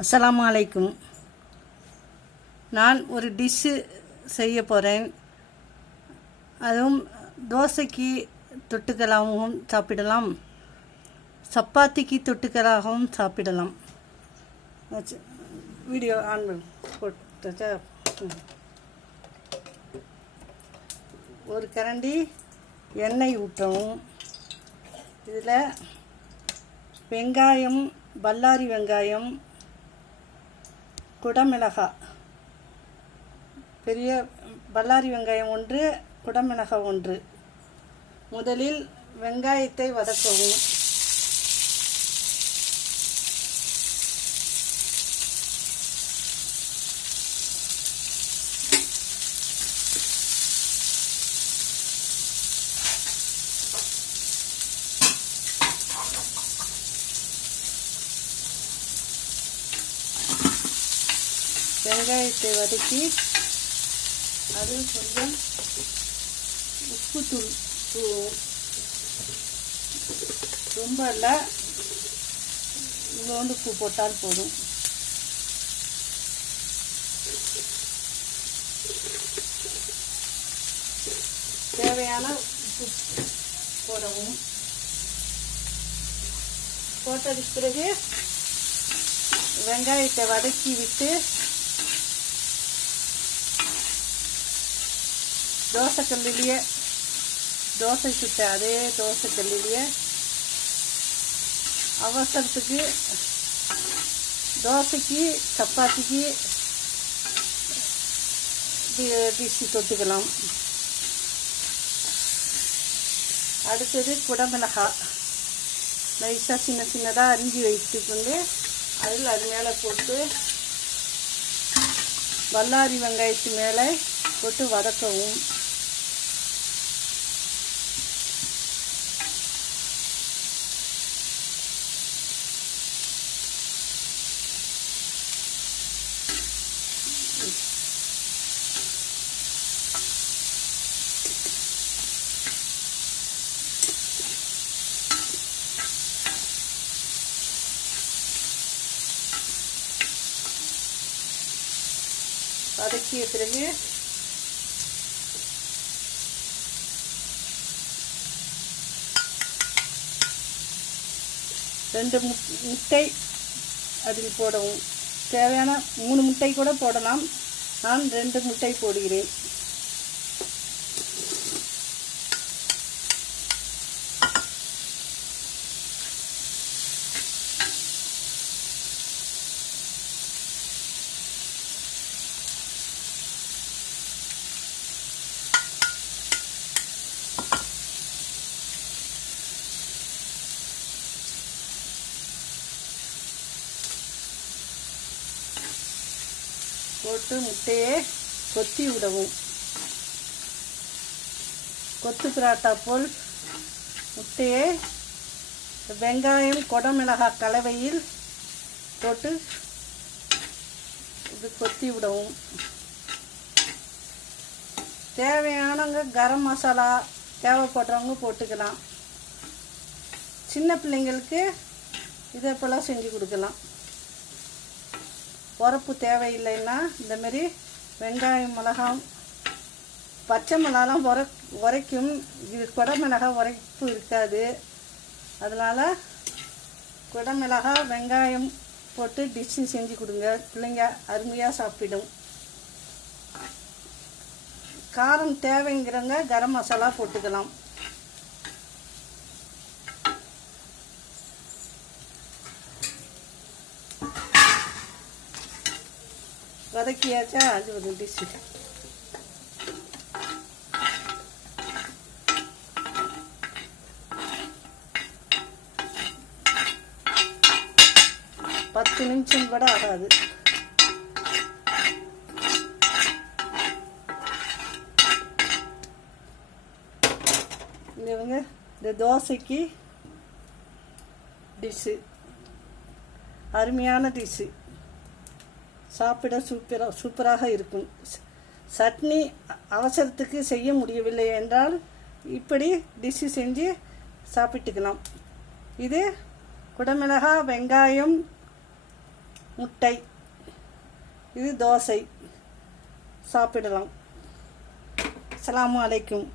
அஸ்ஸலாமு அலைக்கும். நான் ஒரு டிஷ்ஷு செய்ய போகிறேன். அதுவும் தோசைக்கு தொட்டுக்கலாகவும் சாப்பிடலாம், சப்பாத்திக்கு தொட்டுக்கலாகவும் சாப்பிடலாம். வீடியோ ஆன் போட்டா. ஒரு கரண்டி எண்ணெய் ஊற்றவும். இதில் வெங்காயம், பல்லாரி வெங்காயம், குடமிளகாய், பெரிய பல்லாரி வெங்காயம் 1, குடமிளகாய் 1. முதலில் வெங்காயத்தை வதக்கவும். வெங்காயத்தை வதக்கி அதில் கொஞ்சம் உப்பு தூள், ரொம்ப இல்லை, இவ்வளோண்டு உப்பு போட்டால் போதும். தேவையான உப்பு போடவும். போட்டதுக்கு பிறகு வெங்காயத்தை வதக்கி விட்டு தோசைக்கல்லிலேயே, தோசை சுட்ட அதே தோசைக்கல்லிலேயே அவசரத்துக்கு தோசைக்கு சப்பாத்திக்கு டிஷ்ஷு தொட்டுக்கலாம். அடுத்தது குடமிளகாய் நைஸாக சின்ன சின்னதாக அரிஞ்சு வைத்து கொண்டு அதில் அது மேலே போட்டு பல்லாரி வெங்காயத்து மேலே போட்டு வதக்கவும். வதக்கிய பிறகு ரெண்டு முட்டை அதில் போடவும். தேவையான 3 முட்டை கூட போடலாம். நான் 2 முட்டை போடுகிறேன். போட்டு முட்டையை கொத்தி விடவும். கொத்து பராட்டா போல் முட்டையை வெங்காயம், குடமிளகாய் கலவையில் போட்டு இது கொத்தி விடவும். தேவையானவங்க கரம் மசாலா தேவைப்படுறவங்க போட்டுக்கலாம். சின்ன பிள்ளைங்களுக்கு இதே போல் செஞ்சு கொடுக்கலாம். உரப்பு தேவையில்லைன்னா இந்தமாரி வெங்காயம், மிளகாய், பச்சை மிளகாலாம் உரைக்கும். இது குடமிளகாய் உரைப்பு இருக்காது. அதனால் குடமிளகாய், வெங்காயம் போட்டு டிஷ்ஷு செஞ்சு கொடுங்க. பிள்ளைங்க அருமையாக சாப்பிடும். காரம் தேவைங்கிறவங்க கரம் மசாலா போட்டுக்கலாம். வதக்கியாச்சா, அது ஒரு டிஷ்ஷு. பத்து நிமிஷம் கூட ஆகாது. இவங்க இந்த தோசைக்கு டிஷ்ஷு, அருமையான டிஷ்ஷு, சாப்பிட சூப்பராக இருக்கும். சட்னி அவசரத்துக்கு செய்ய முடியவில்லை என்றால் இப்படி டிஷ்ஷு செஞ்சு சாப்பிட்டுக்கலாம். இது குடமிளகாய், வெங்காயம், முட்டை, இது தோசை. சாப்பிடலாம். அஸ்ஸலாமு அலைக்கும்.